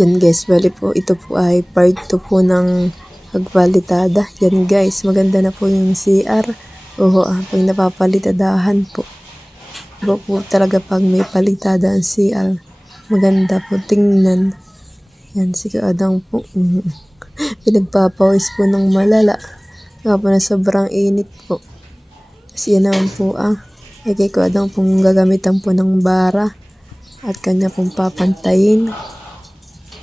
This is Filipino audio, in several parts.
Yan guys, bali po ito po ay part 2 po ng pagpalitada. Yan guys, maganda na po yung CR. Oo, pag napapalitadahan po. Iba po talaga pag may palitada ang CR. Maganda po tingnan. Yan, si Kaadang po. Pinagpapawis po ng malala. Nga po na sobrang init po. Kasi yan naman po ay kay Kaadang pong gagamitan po ng bara. At kanya pong papantayin.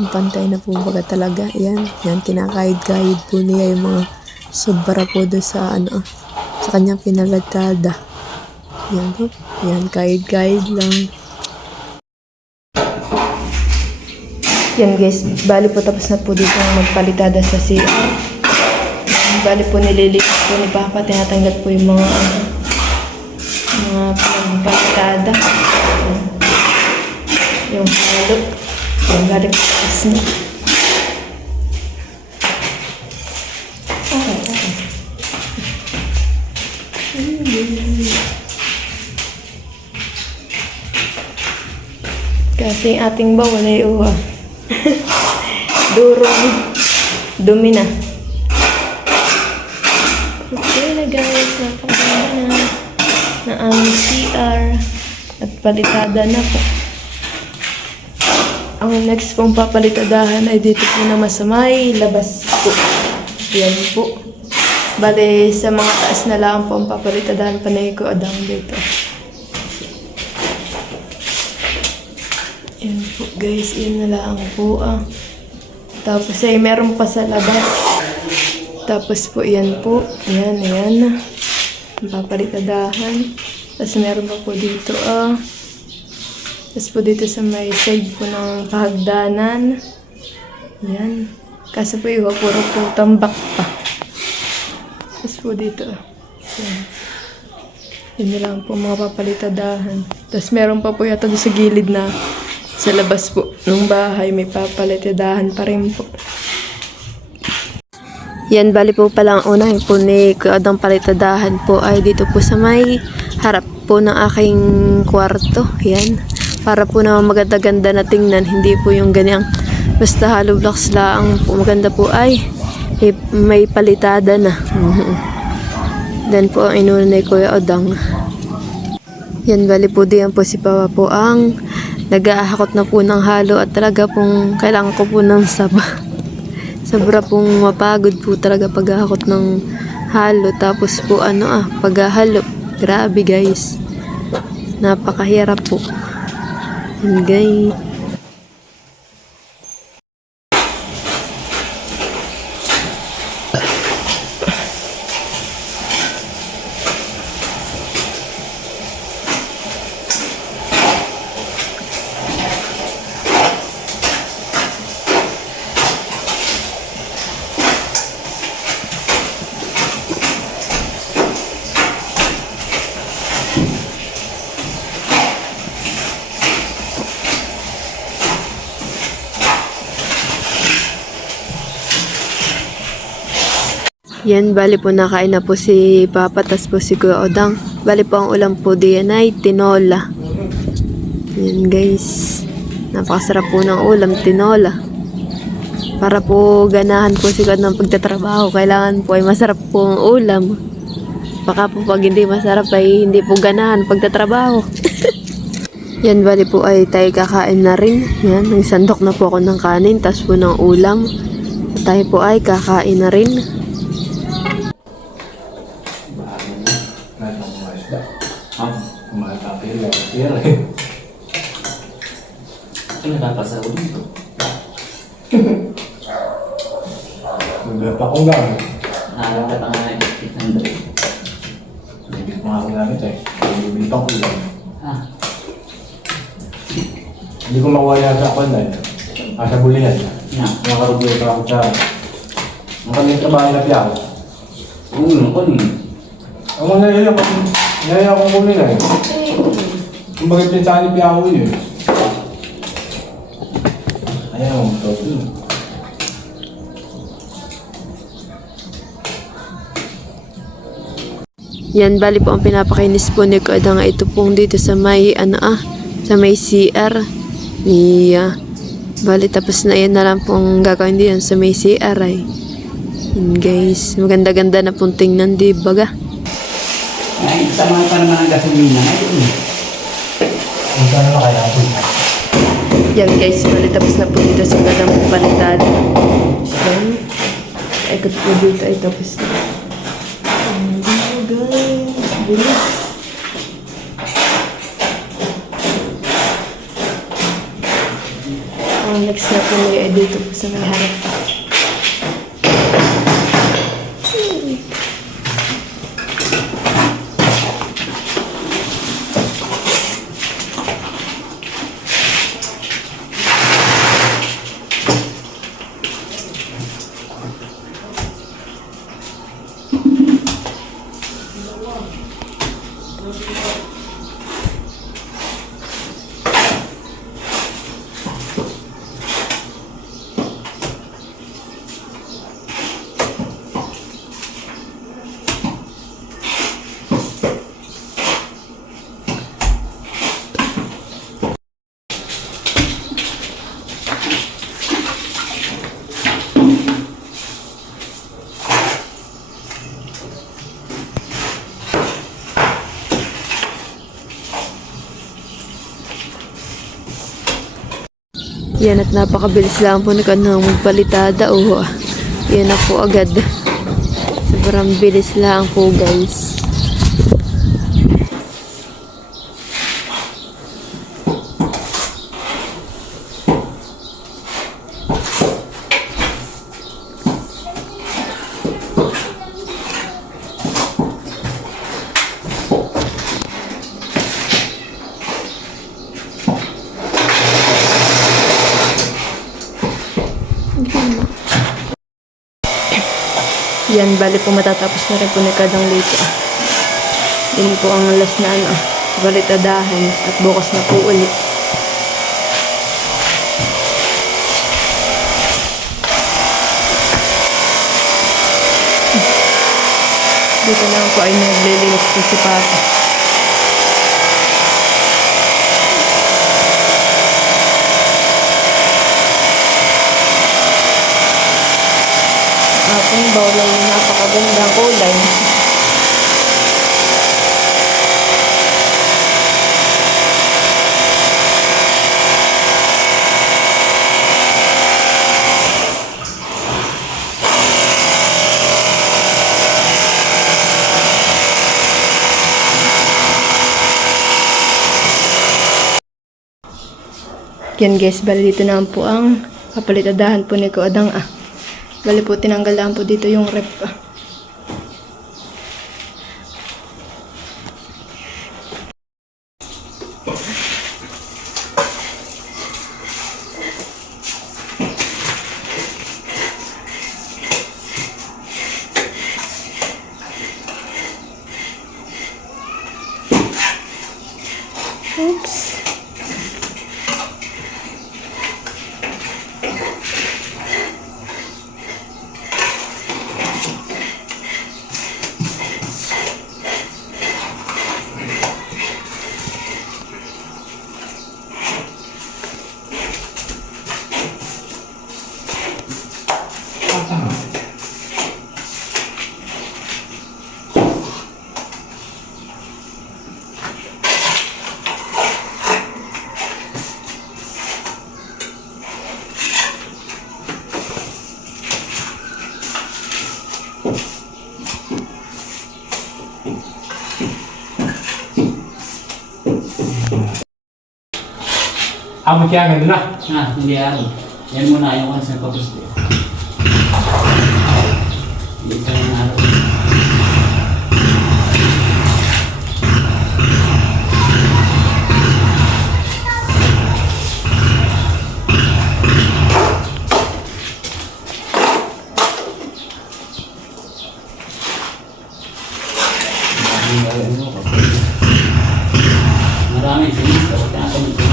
Ang pantay na po baga talaga. Yan kinakahid-kahid po niya yung mga sobra po doon sa sa kanyang pinalatada. Yan po. Yan, kahid-kahid lang. Yan guys, bali po tapos na po dito magpalitada sa CR. Bali po nililipat po ni Papa, tinatanggal po yung mga pinagpalitada. Yung halo. Yung bali po tapos na. Kasi ating bawal ay durog, dumi na. Okay na guys, napakaganda na aming CR at palitada na po. Ang next pong papalitadahan ay dito po naman sa may labas po. Yan po. Bale, sa mga taas na lang po ang papalitadahan pa na Kaadang dito. Yan po guys, yun na lang po Tapos ay meron pa sa labas. Tapos po yan po. Yan. Ang papalitadahan. Tapos meron pa po dito Tapos po dito sa may side po ng pahagdanan. Yan. Kaso po iwa puro po tambak pa. Tapos po dito. Yan. Yun na lang po mga papalitadahan. Tapos meron pa po yata sa gilid na sa labas po ng bahay may papalitadahan pa rin po. Yan, bali po pala ang unahin po ni Kaadang palitadahan po ay dito po sa may harap po ng aking kwarto. Yan. Para po naman maganda-ganda na tingnan. Hindi po yung ganyang basta hollow blocks lang po. Maganda po ay may palitada na. Then po ang inuna ni Kuya Odang. Yan, bali po diyan po si Papa po ang nag-aahakot na po ng halo at talaga pong kailangan ko po ng sobra pong mapagod po talaga paghahakot ng halo. Tapos po paghahalo. Grabe guys. Napakahirap po. Yan guys. Yan, bali po nakain na po si Papa, tas po si Kuya Odang. Bali po ang ulam po diyan ay tinola. Yan guys. Napakasarap po ng ulam, tinola. Para po ganahan po si Kuya ng pagtatrabaho. Kailangan po ay masarap po ang ulam. Baka po pag hindi masarap ay hindi po ganahan pagtatrabaho. Yan, bali po ay tayo kakain na rin. Yan, may sandok na po ako ng kanin, tas po ng ulam. Tayo po ay kakain na rin. Ano napasa ko dito? Magdala pa akong gamit. Nakakata ka nga 800. Hindi ko nga ako gamit Bibili pang ulam. Hindi ko makuha yata ako na sa bulihan. Nakarugyo pa ako sa trabaho na piyaw. Oo, naman Ang mga naiyak akong kunin Kung bakit pinsahan ni piyaw yun Ayaw, Yan, bali po ang pinapakainis po ni Kaadang ito pong dito sa may sa may CR. Bali, tapos na yan na lang pong gagawin din sa may CR ay. Yun guys, maganda-ganda na pong tingnan, di baga. Ay, tama pa naman ang gasolina. Ayun. Kung saan naman kaya ito? Yan guys, bali tapos na po dito sa gadang palitad. Yan. Ikot po dito ay tapos na. Dito guys, bilis. Ang next na po ay dito po sa may harap. Yan at napakabilis lang po ni kanang magpalitada. Yan na po agad. Sobrang bilis lang po guys. Yan, bali po matatapos na rin po ni kadang lito. Yan po ang last na balitadahan at bukas na po ulit. Dito lang po ay naglilinis po si Papa. Ating bawal yung napakagandang kulay. Yan guys, bali dito naman po ang kapalitadahan po ni Kuadang Bali po, tinanggal lang po dito yung rep. Oops. Amo siya ngayon na. Hindi ako. Yan muna yung sa pagpusto. Hindi ka na araw. Marami sila. Dapat ako nito.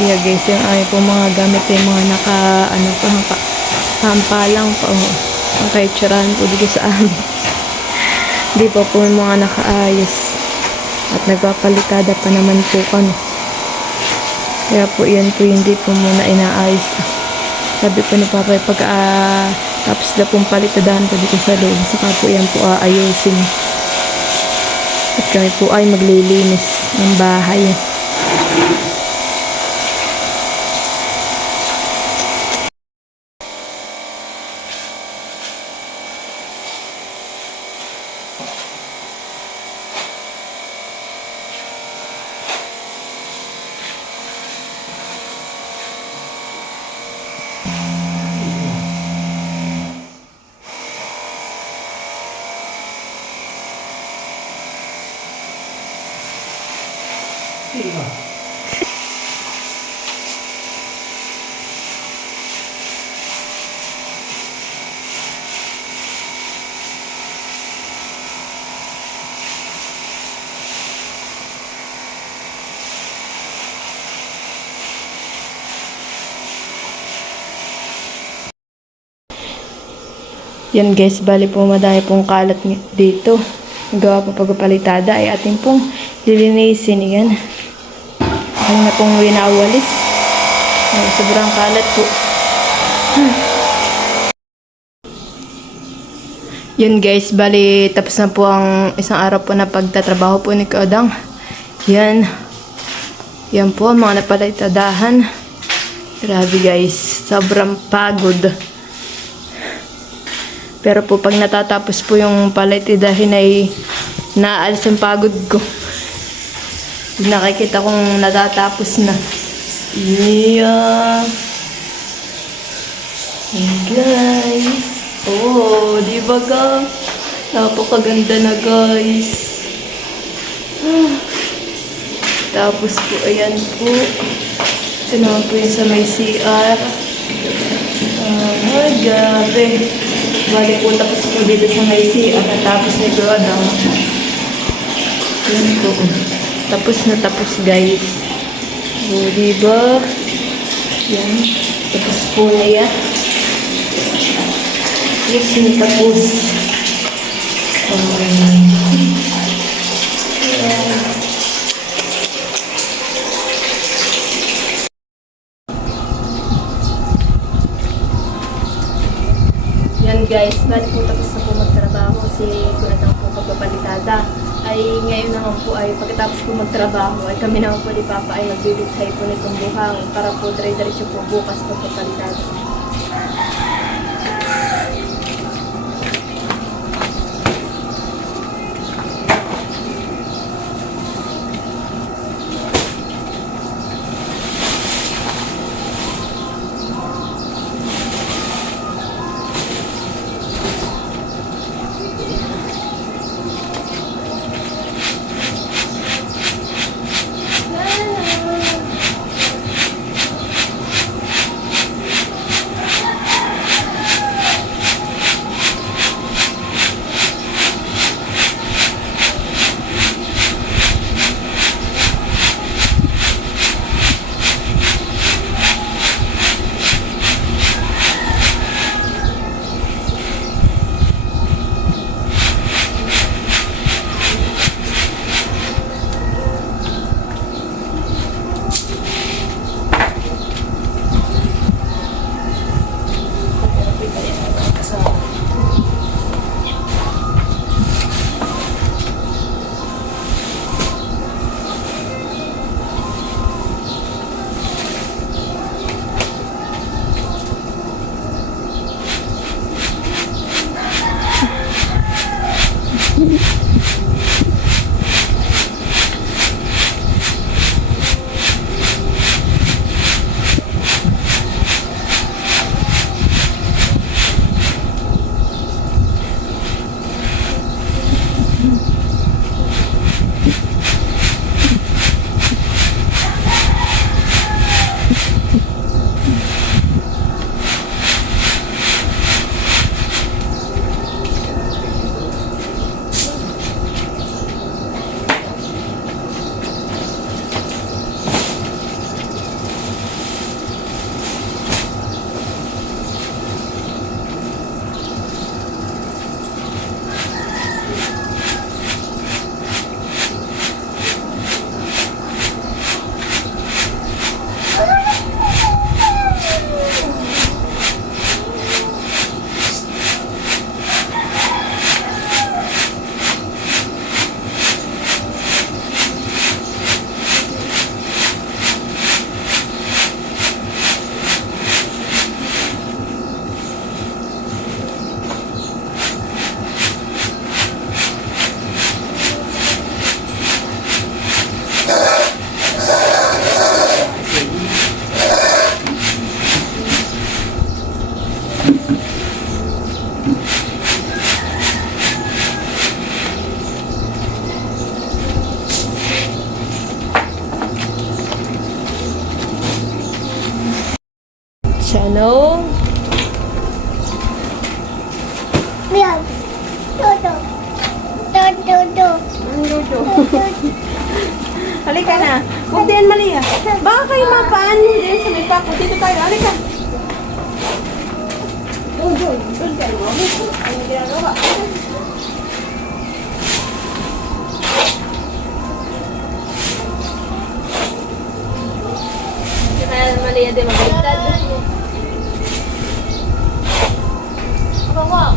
Yeah guys, yung ay po mga gamit yung mga naka ano pa hampalang pa oh. Ang kaitsurahan po dito sa amin. Di pa po yung mga nakaayos. At nagpapalitada pa naman po kami. Kaya po yan po hindi po muna inaayos. Sabi po ni Papa pag tapos na pong palitadahan po dito sa loob. Saka po yan po aayusin. At kami po ay maglilinis ng bahay. Yan guys, bali po madami pong kalat dito. Gawa po pagpapalitada ay ating pong lilinisin yan. Ay na pong winawalis. Sobrang kalat po. Yan guys, bali tapos na po ang isang araw po na pagtatrabaho po ni Kodang. Yan. Yan po ang mga napalitadahan. Grabe guys, sobrang pagod. Pero po pag natatapos po yung palitidahin ay naalis ang pagod ko. Nakikita kong natatapos na. Yeah. Hey guys. Oh, di ba ga? Napakaganda na guys. Tapos po, ayan po. Ito naman po yung sa may CR. Gabi. Bali po tapos po dito sa may CR. Tapos nito ano. Ayan po. Tapos na tapos guys. O, diba? Yan. Tapos po na yan. Yes, na tapos. Yan guys, bali po tapos na po magtrabaho si Kuratang po pagpapalitada. Ay ngayon naman po ay pagkatapos po magtrabaho ay kami naman po ni Papa ay magbibigay po nitong buhangin para po dire-diretso po bukas pagpapalitada. Halika na. Huwag din mali ah. Baka kayo mapaano din sa may papo. Dito tayo. Halika. Doon kayo. Ano ginagawa? Mali din magaliktad. Wow.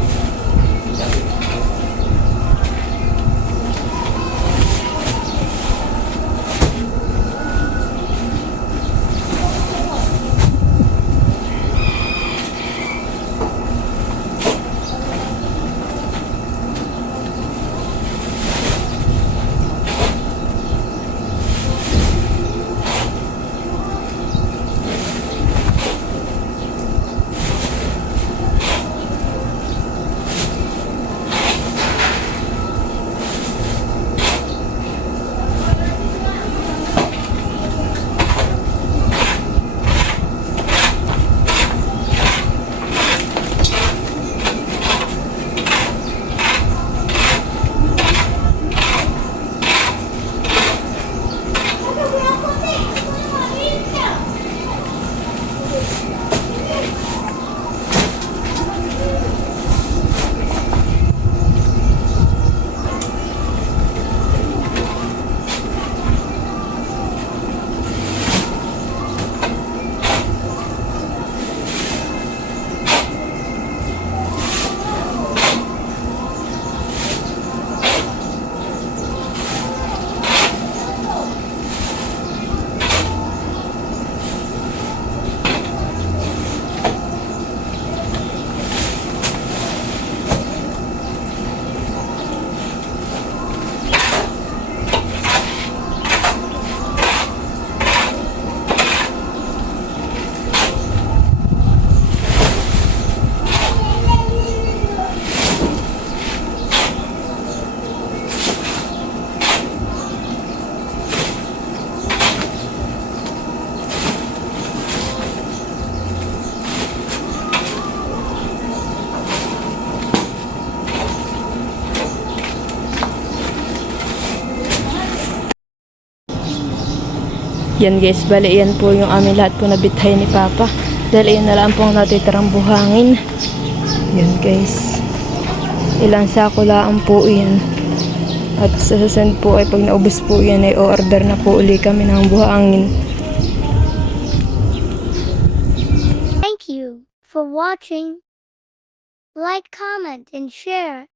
Yan guys, bali yan po yung amin lahat po nabithay ni Papa. Dahil yan na lang po ang natitirang buhangin. Yan guys. Ilang sako lang po yan. At sa susunod po ay pag naubos po yan ay o-order na po uli kami ng buhangin. Thank you for watching. Like, comment, and share.